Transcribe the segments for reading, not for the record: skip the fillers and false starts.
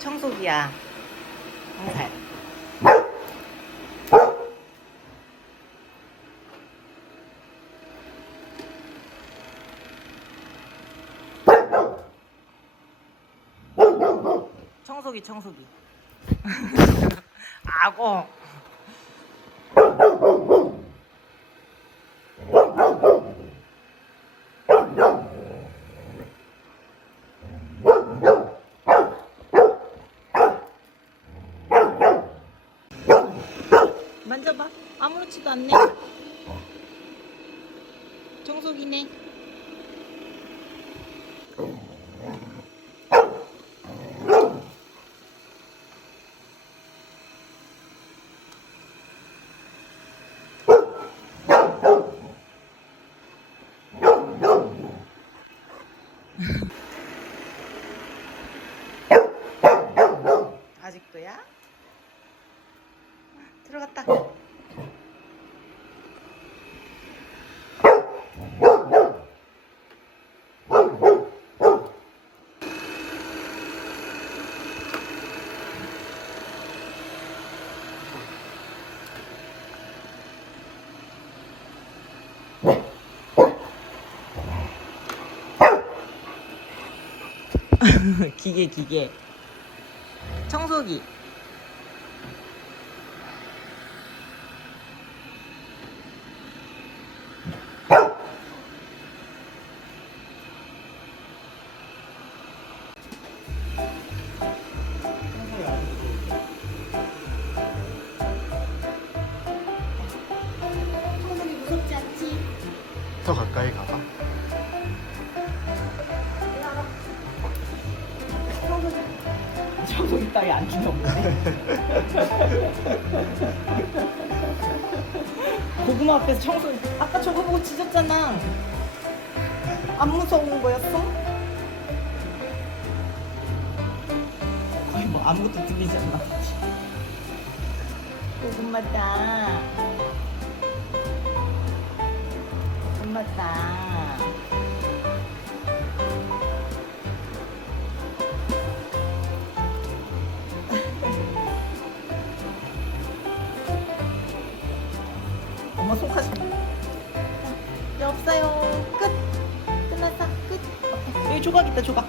청소기야. 살. 청소기. 아고. 만져봐. 아무렇지도 않네. 청소기네. 아직도야? 들어갔다. 기계. 청소기. 청소기 무섭지 않지? 더 가까이 가봐. 청소기 따위 안 주면 없네. 고구마 앞에서 청소기. 아까 저거 보고 짖었잖아. 안 무서운 거였어? 거의 뭐 아무것도 들리지 않나. 고구마다. 고구마다. 엄마 손가락. 야, 없어요. 끝. 끝났어. 끝. 오케이. 여기 조각 있다. 조각.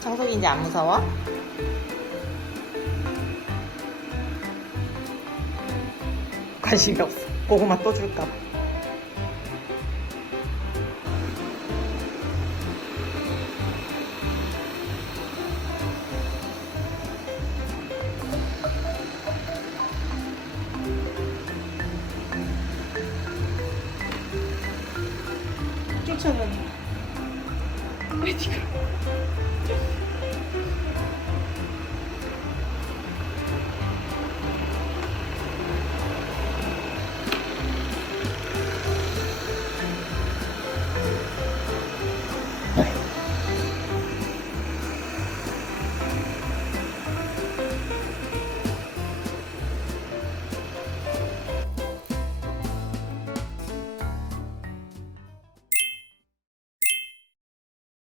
청소기 이제 안 무서워? 관심이 없어. 고구마 또 줄까 봐. 쫓아가네. 왜 지금?